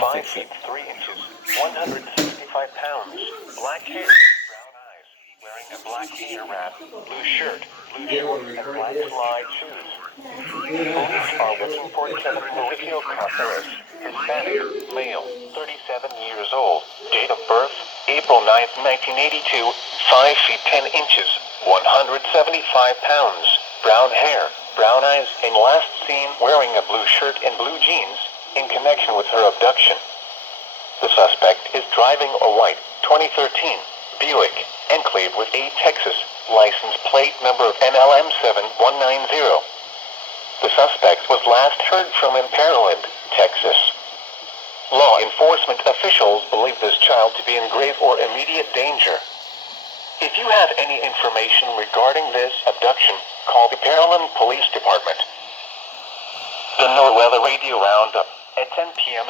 5 feet 3 inches, 165 pounds, black hair, brown eyes, wearing a black hair wrap, blue shirt, blue shorts, and black slide shoes. Police are looking for Kevin Mauricio Caceres, Hispanic, male, 37 years old, date of birth, April 9th, 1982, 5 feet 10 inches, 175 pounds, brown hair, brown eyes, and last seen wearing a blue shirt and blue jeans, in connection with her abduction. The suspect is driving a white 2013 Buick Enclave with a Texas license plate number NLM 7190. The suspect was last heard from in Pearland, Texas. Law enforcement officials believe this child to be in grave or immediate danger. If you have any information regarding this abduction, call the Pearland Police Department. The NOAA Weather Radio Roundup at 10 p.m.